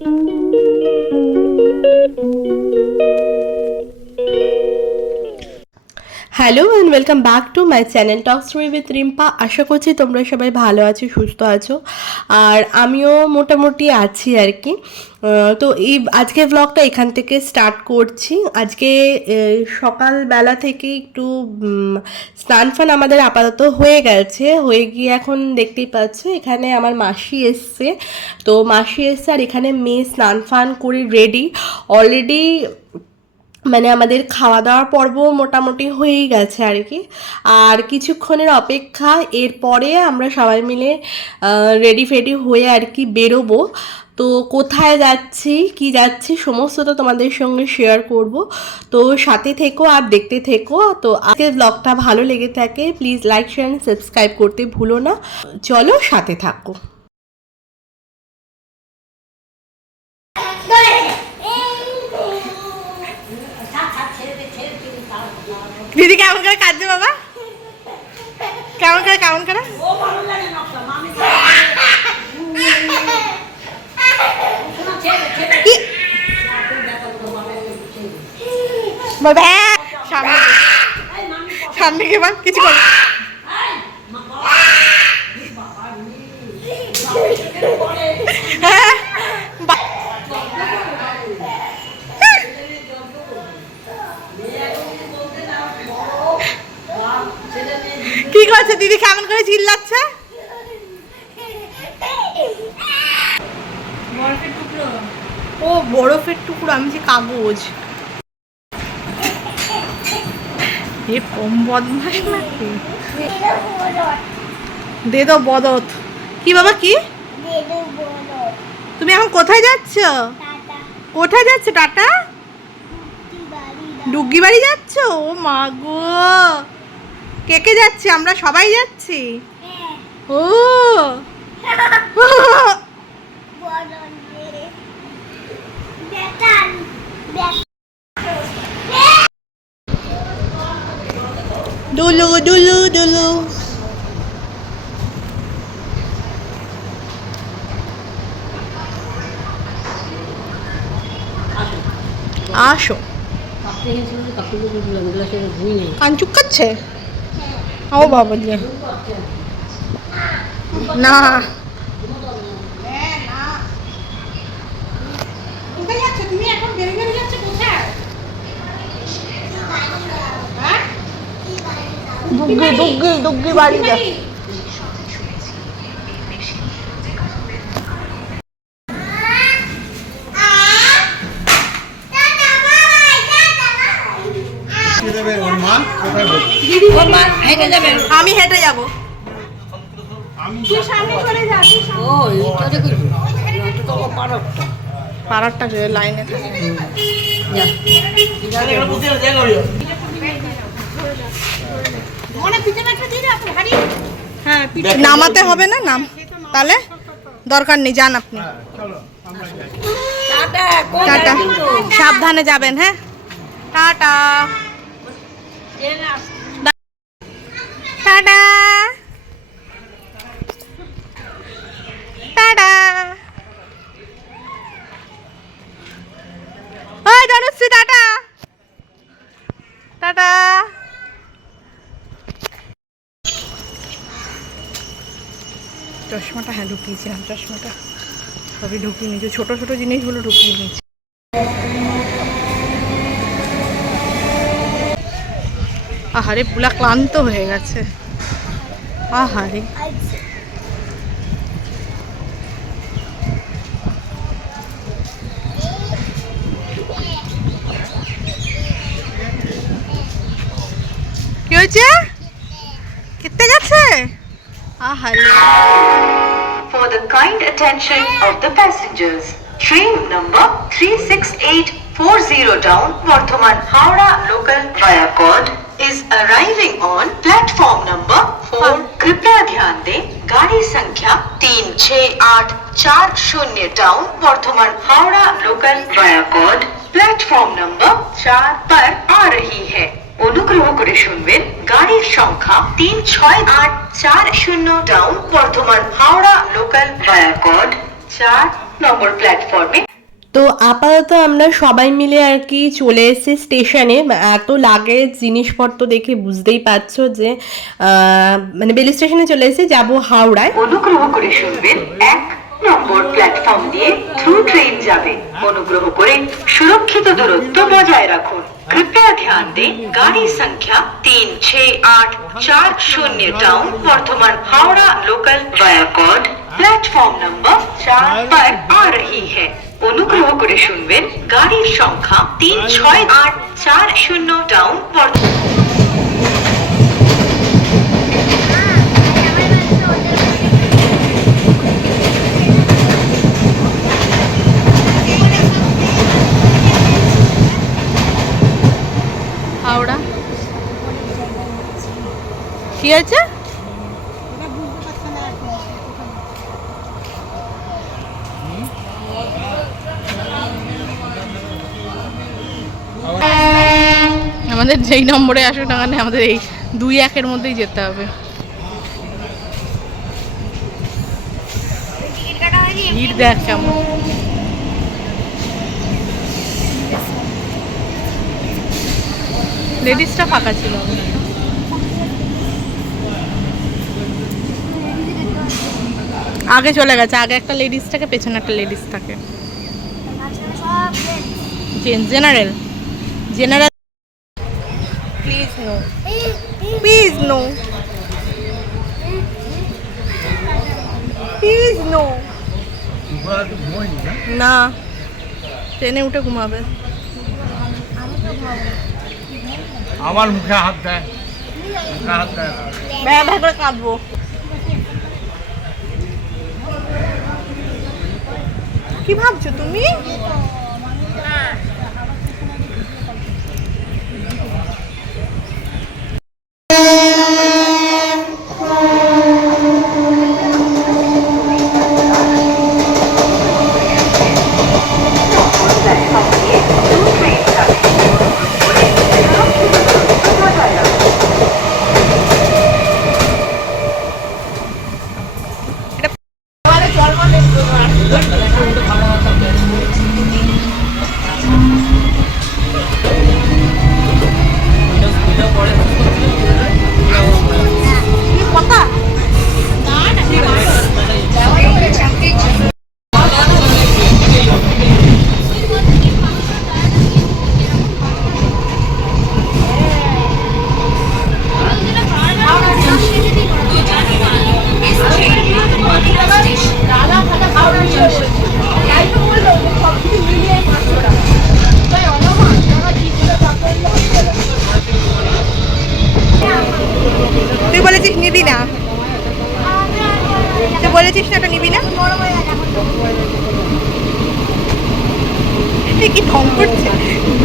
Hello and welcome back to my channel talk story with Rimpa. আশা করছি তোমরা সবাই ভালো আছো, সুস্থ আছো, আর আমিও মোটামুটি আছি আর কি। তো এই আজকের ব্লগটা এখান থেকে স্টার্ট করছি। আজকে সকালবেলা থেকে একটু স্নান ফান আমাদের আপাতত হয়ে গেছে, হয়ে গিয়ে এখন দেখতেই পাচ্ছ এখানে আমার মাসি এসছে। তো মাসি এসছে আর এখানে মেয়ে স্নান ফান করে রেডি অলরেডি, মানে আমাদের খাওয়া দাওয়ার পর্ব মোটামুটি হয়েই গেছে আর কি। আর কিছুক্ষণের অপেক্ষা, এরপরে আমরা সবাই মিলে রেডি ফেডি হয়ে আর কি বেরোবো। তো কোথায় যাচ্ছি কি যাচ্ছি সমস্তটা তোমাদের সঙ্গে শেয়ার করব। তো সাথে থেকো আর দেখতে থেকো। তো আজকের ব্লগটা ভালো লেগে থাকে প্লিজ লাইক শেয়ার সাবস্ক্রাইব করতে ভুলো না। চলো সাথে থাকো। দিদি কেমন করে কাঁদছে বাবা? কেমন করে কেমন করে? বাবা সামনে সামনে কে বা কিছু কর। কি করছে দিদি, কেমন করে চিল্লাচ্ছে? ও বরফের টুকরো, আমি যে কাগজ। এ কম বদমাস নাকি? দে দো বদত। কি বাবা কি? তুমি এখন কোথায় যাচ্ছ? কোথায় যাচ্ছ? টাটা ডুগি বাড়ি যাচ্ছ? ও মা গো, কে কে যাচ্ছে? আমরা সবাই যাচ্ছি। ও ডুলু ডুলু ডুলু। আসো। কাঞ্চুক খাচ্ছে? ও বাবা যে না দুগ্গি দুগ্গি দুগ্গি বাড়ি যা। আমি হেঁটে যাবো। পাড়ারটা লাইনে থাকে। নামাতে হবে না নাম, তাহলে দরকার নেই, যান আপনি। টাটা, সাবধানে যাবেন। হ্যাঁ টাটা টাটা টাটা। ওই ধনুশ্রী টাটা টাটা। চশমাটা হ্যাঁ ঢুকিয়েছিলাম, চশমাটা সবই ঢুকিয়ে নিয়েছি, ছোটো ছোটো জিনিসগুলো ঢুকিয়ে নিয়েছি। আহারে পুরা ক্লান্ত হয়ে গেছে। আহারে কি হয়েছে? কেটে গেছে? আহারে। For the kind attention of the passengers, train number 36840 down Bardhaman Howrah local via Cod is arriving on platform number 4. कृपया ध्यान दें, गाड़ी संख्या 36840 down Bardhaman Howrah local via कॉड प्लेटफॉर्म नंबर 4 पर आ रही है। অনুগ্রহ করে শুনবেন, গাড়ির সংখ্যা 36840 down Bardhaman Howrah local via কড 4 নম্বর প্ল্যাটফর্মে তো আপাতত আমরা সবাই মিলে আর কি চলে এসেছি স্টেশনে। এত লাগেজ জিনিসপত্র দেখে বুঝতেই পারছো যে মানে বেলি স্টেশনে চলে এসেছি, যাবো হাওড়ায়। অনুগ্রহ করে শুনবেন 1 নম্বর প্ল্যাটফর্ম দিয়ে থ্রু ট্রেন যাবে। অনুগ্রহ করে সুরক্ষিত দূরত্ব বজায় রাখুন। कृपया ध्यान दें, गाड़ी संख्या 36840 down Bardhaman Howrah local via कॉड प्लेटफॉर्म नंबर 4 पर आ रही है। অনুগ্রহ করে শুনবেন গাড়ির সংখ্যা 36840 টাউন বর্ধমান। হাওড়া কি আছে? আমাদের যেই নম্বরে আসুক না কেন আমাদের এই 2-1 মধ্যেই যেতে হবে। ভিড় দেখ কেমন। লেডিসটা ফাঁকা ছিল। আগে চলে গেছে, আগে একটা লেডিস থাকে, পেছনে একটা লেডিস থাকে। General general please no, please no, please no. না, ট্রেনে উঠে ঘুমাবে। আমার মুখে হাত দেয়, মুখে হাত দেয়। ভ্যা ভ্যা করে কাঁদবো। কি ভাবছো তুমি? তুই বলেছিস নিবি না, তুই বলেছিস না, এটা নিবি না। কি ঢং করছে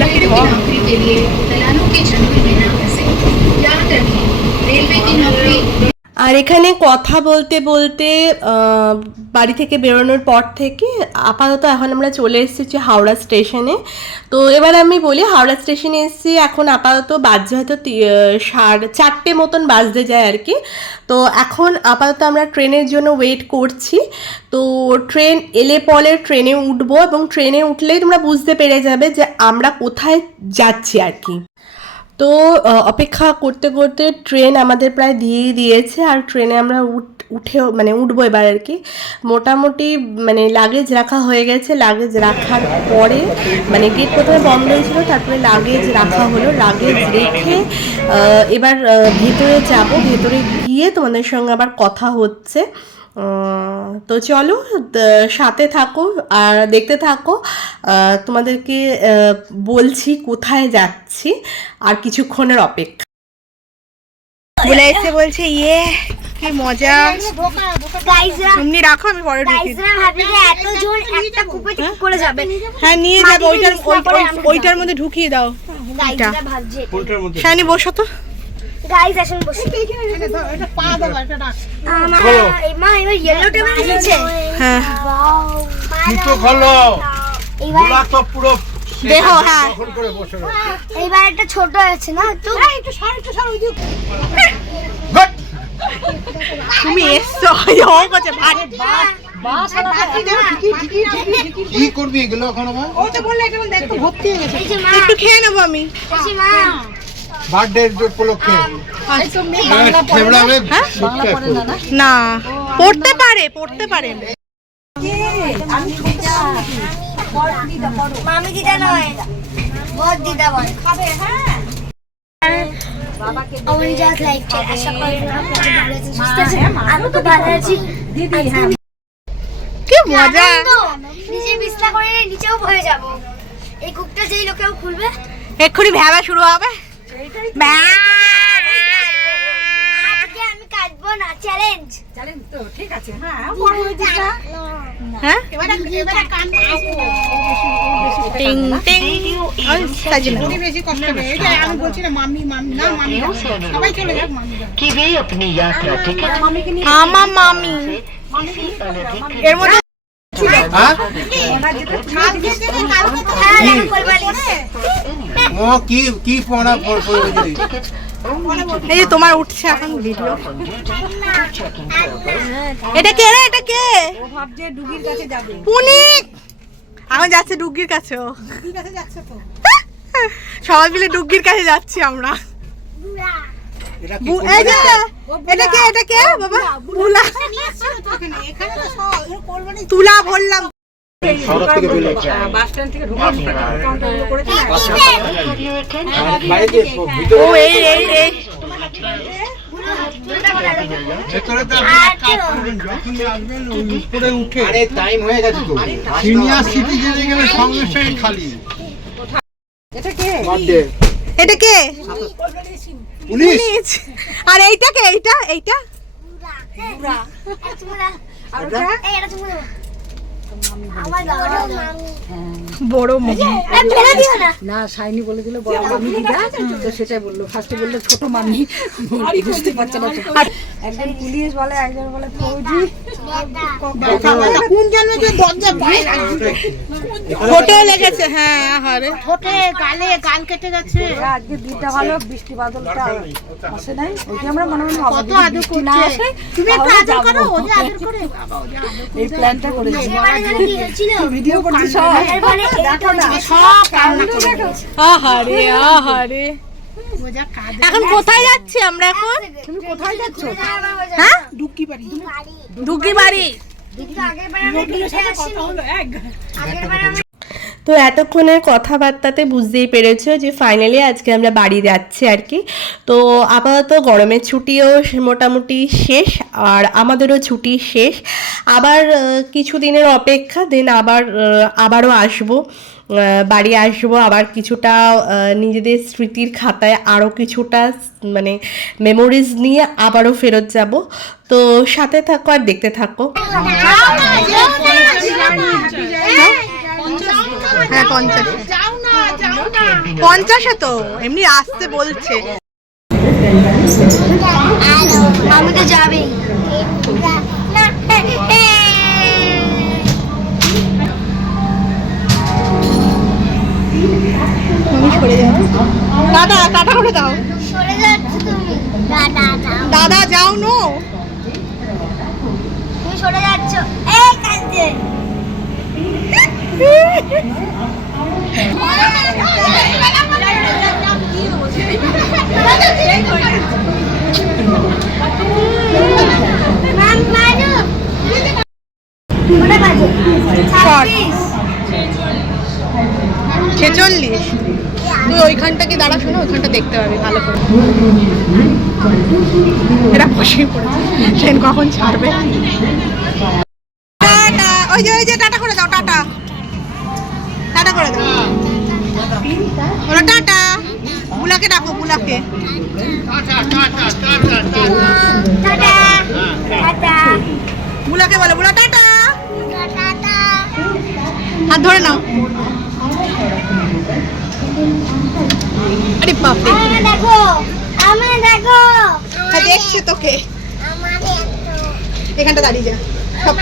नौकरी के लिए तलानों के जंगल में न फंसे। याद रखें, रेलवे की नौकरी। আর এখানে কথা বলতে বলতে বাড়ি থেকে বেরোনোর পর থেকে আপাতত এখন আমরা চলে এসেছি হাওড়া স্টেশনে। তো এবার আমি বলি, হাওড়া স্টেশনে এসেছি এখন আপাতত বাজে হয়তো 4:30 মতন বাজতে যায় আর কি। তো এখন আপাতত আমরা ট্রেনের জন্য ওয়েট করছি। তো ট্রেন এলে পরে ট্রেনে উঠবো এবং ট্রেনে উঠলেই তোমরা বুঝতে পেরে যাবে যে আমরা কোথায় যাচ্ছি আর কি। তো অপেক্ষা করতে করতে ট্রেন আমাদের প্রায় দিয়ে দিয়েছে, আর ট্রেনে আমরা উঠেও মানে উঠবো এবার আর কি। মোটামুটি মানে লাগেজ রাখা হয়ে গেছে। লাগেজ রাখার পরে মানে গেট প্রথমে বন্ধ হয়েছিল, তারপরে লাগেজ রাখা হলো। লাগেজ রেখে এবার ভেতরে যাব। ভেতরে গিয়ে তোমাদের সঙ্গে আবার কথা হচ্ছে। তো চলো সাথে থাকো আর দেখতে থাকো। তোমাদেরকে বলছি কোথায় যাচ্ছি আর কিছুক্ষণের অপেক্ষা। বলে এসে বলছে ইয়ে কি মজা। এমনি রাখো, আমি পরে ঢুকি। হ্যাঁ নিয়ে যাবো, ওইটার মধ্যে ঢুকিয়ে দাও। শানি বসো তো। গাইস আসুন বসে। এটা পা দাও, এটা রাখ। মা এবার ইয়েলো টেবিল এসেছে। হ্যাঁ জুতো খোলো। গোলা তো পুরো দেখো। হ্যাঁ দখল করে বসে রয়েছে। এইবার একটা ছোট আছে না, একটু সর ওই দিকে। গুড। তুমি এসছো, ও করছে ভাই। কি করবি এগুলো এখন আমার? ও তো বললে এটা বলতে একটু ভর্তি হয়ে গেছে। এই যে মা, একটু খেয়ে নেবো আমি। এই যে মা, বার্থডে উপলক্ষে খেবড়াবে না পড়তে পারে পড়তে পারে। মামি দিদা নয়, বড় দিদা বল। আমি জাস্ট লাইক আশা করি আপনারা ভালো আছেন, সুস্থ আছেন। আমি তো ভালো আছি দিদি। হ্যাঁ, কি মজা। নিচে বিছনা করে নিচেও বয়ে যাব। এই কুকটা যেই লোকেও খুলবে এক্ষুনি ভ্যাবা শুরু হবে। আজকে আমি কাটবো না, চ্যালেঞ্জ। হ্যাঁ টিং টিং। ওই সাজিনা বেশি কষ্ট হবে। এই যে আমি বলছি না মাম্মি মাম্মি না মাম্মি সবাই চলে যাক মাম্মি। कि वे अपनी यात्रा टिकट আমার মামি এর মধ্যে হ্যাঁ হ্যাঁ দেখো কোলবালিশ। ও কি পড়া পড়ে দিলি? এই যে তোমার উঠছে এখন ভিডিও। এটা কে রে? এটা কে? ও ভাবছে ডুগির কাছে যাবে। পুনিক এখন যাচ্ছে ডুগির কাছে। ও ডুগির কাছে যাচ্ছে তো। সবাই মিলে ডুগির কাছে যাচ্ছি আমরা। এটা কি এই যে এটা কে? এটা কে বাবা? তুলা। নিয়ে এসেছিল তো এখানে। এখানে তো সব কোলবালি তুলা বললাম। শহর থেকে বের হচ্ছে বাস স্ট্যান্ড থেকে ঢুকানো কাউন্টার করেছে। বাইরে ও ভিতরে এই এই এই ভেতরে তো আপনি কাজ করবেন, যখন আসবেন ওই উপরে উঠে। আরে টাইম হয়ে গেছে তো। সিনিয়র সিটিজেনে গেলে সঙ্গে সঙ্গে খালি। এটা কে? বার্থডে এটা কে? পুলিশ। পুলিশ। আর এইটা কে? এইটা এইটা বুড়া। তোমরা আর ওটা এই এটা তোমরা আমার বড় মামি। বড় মামি। এই ফেলে দিও না। না শাইনি বলে দিল বড় মামি দিদা, তো সেটাই বললো। ফার্স্টে বললো ছোট মামি, বুঝতে পারছে না। আর একজন পুলিশ বলে, একজন বলে ফৌজি। কোন জন্য যে দরজা বাইরে ফটো লেগেছে। হ্যাঁ আরে ঠোঁটে গালে গাল কেটে গেছে। আজকে দিনটা ভালো, বৃষ্টি বাদলটা আসে নাই। ওইটা আমরা মনে মনে কত আদর করছে। তুমি একটু আদর করো, ও যে আদর করে বাবা, ও যে আদর করে। এই প্ল্যানটা করেছি। এবারে জানো কি হয়েছিল? ভিডিও করছি সব। এবারে দেখো না সব কান্না করেছে। আহারে আহারে। এখন কোথায় যাচ্ছি আমরা এখন? তুমি কোথায় যাচ্ছ? হ্যাঁ ডুকি বাড়ি। ডুগি বাড়ি। আগের বার আমি ঘুরে আসিনি। আগের বার আমি তো এতক্ষণের কথাবার্তাতে বুঝতেই পেরেছো যে ফাইনালি আজকে আমরা বাড়ি যাচ্ছি আর কি। তো আপাতত গরমের ছুটিও মোটামুটি শেষ, আর আমাদেরও ছুটি শেষ। আবার কিছুদিনের অপেক্ষা, দেন আবারও আসবো, বাড়ি আসবো। আবার কিছুটা নিজেদের স্মৃতির খাতায় আরও কিছুটা মানে মেমোরিজ নিয়ে আবারও ফেরত যাব। তো সাথে থাকো আর দেখতে থাকো। হ্যাঁ 50। 50-এ তো এমনি আসতে বলছে। আমি তো যাবেই। দাদা টাটা করে দাও। সরে যাচ্ছ তুমি। দাদা দাদা যাও নো। তুমি সরে যাচ্ছ। এই কাঁদছে। কটা বাজে? 46। তুই ওইখানটা কি দাঁড়া, শোনো ওইখানটা দেখতে পাবি ভালো করে। এটা বসেই পড়েছে, ট্রেন কখন ছাড়বে। টাটা। ওই যে টাটা করে দাও। টাটা টাটা করে দাও। বলো টাটা। বুলাকে ডাকো, বুলাকে। টাটা টাটা বুলাকে বলো, বুলা টাটা। টাটা। হাত ধরে নাও। আরে বাপরে, আমাকে দেখো, আমাকে দেখো। হ্যাঁ দেখছে তোকে। আমাকে এখানটা দাঁড়িয়ে যা। সব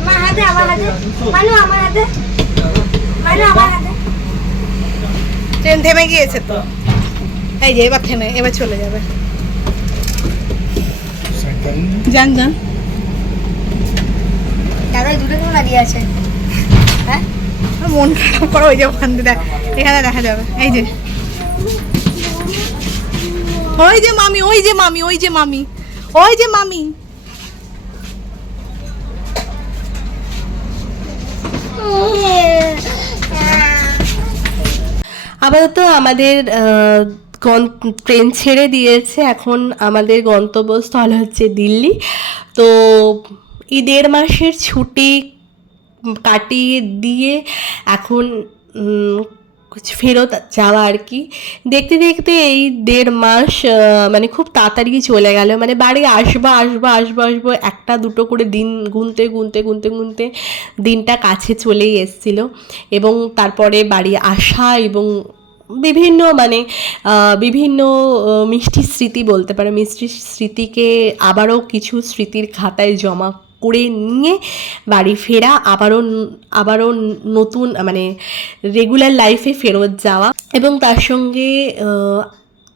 আমার হাত, আমার হাতে। ট্রেন থেমে গিয়েছে তো। এই যে এবার থেমে, এবার চলে যাবে। যান যান। দাদা দুটো কেমন দাঁড়িয়ে আছে? হ্যাঁ মন খারাপ করো, ওই যে ওখান দিয়ে এখানে দেখা যাবে। এই যে ওই যে মামি, ওই যে মামি, ওই যে মামি, ওই যে মামি। আপাতত আমাদের ট্রেন ছেড়ে দিয়েছে, এখন আমাদের গন্তব্যস্থল হচ্ছে দিল্লি। তো এই 1.5 মাসের ছুটি কাটিয়ে দিয়ে এখন ফেরত যাওয়া আর কি। দেখতে দেখতে এই 1.5 মাস মানে খুব তাড়াতাড়ি চলে গেল। মানে বাড়ি আসবো একটা দুটো করে দিন গুনতে দিনটা কাছে চলেই এসছিল। এবং তারপরে বাড়ি আসা এবং বিভিন্ন মিষ্টি স্মৃতি বলতে পারে, মিষ্টি স্মৃতিকে আবারও কিছু স্মৃতির খাতায় জমা করে নিয়ে বাড়ি ফেরা, আবারও নতুন রেগুলার লাইফে ফেরত যাওয়া এবং তার সঙ্গে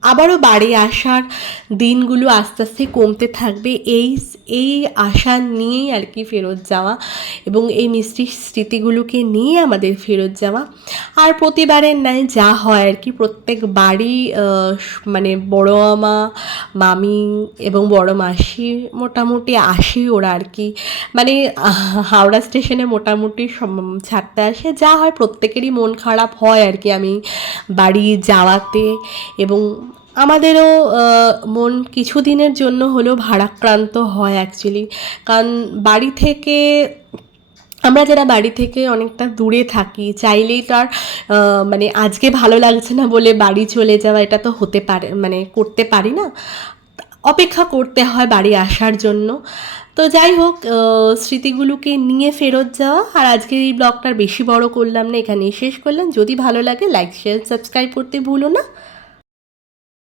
আবারও বাড়ি আসার দিনগুলো আস্তে আস্তে কমতে থাকবে, এই আশা নিয়েই আর কি ফেরত যাওয়া এবং এই মিষ্টি স্মৃতিগুলোকে নিয়ে আমাদের ফেরত যাওয়া। আর প্রতিবারের ন্যায় যা হয় আর কি, প্রত্যেক বাড়ি বড় মামা, মামি এবং বড় মাসি মোটামুটি আসি ওরা আর কি, হাওড়া স্টেশনে মোটামুটি ছাড়তে আসে। যা হয় প্রত্যেকেরই মন খারাপ হয় আর কি আমি বাড়ি যাওয়াতে, এবং আমাদেরও মন কিছুদিনের জন্য হলেও ভারাক্রান্ত হয় অ্যাকচুয়ালি। কারণ আমরা যারা বাড়ি থেকে অনেকটা দূরে থাকি, চাইলেই তো আর আজকে ভালো লাগছে না বলে বাড়ি চলে যাওয়া এটা তো হতে পারে, করতে পারি না, অপেক্ষা করতে হয় বাড়ি আসার জন্য। তো যাই হোক, স্মৃতিগুলোকে নিয়ে ফেরত যাওয়া। আর আজকের এই ব্লগটার বেশি বড় করলাম না, এখানেই শেষ করলাম। যদি ভালো লাগে লাইক শেয়ার সাবস্ক্রাইব করতে ভুলো না।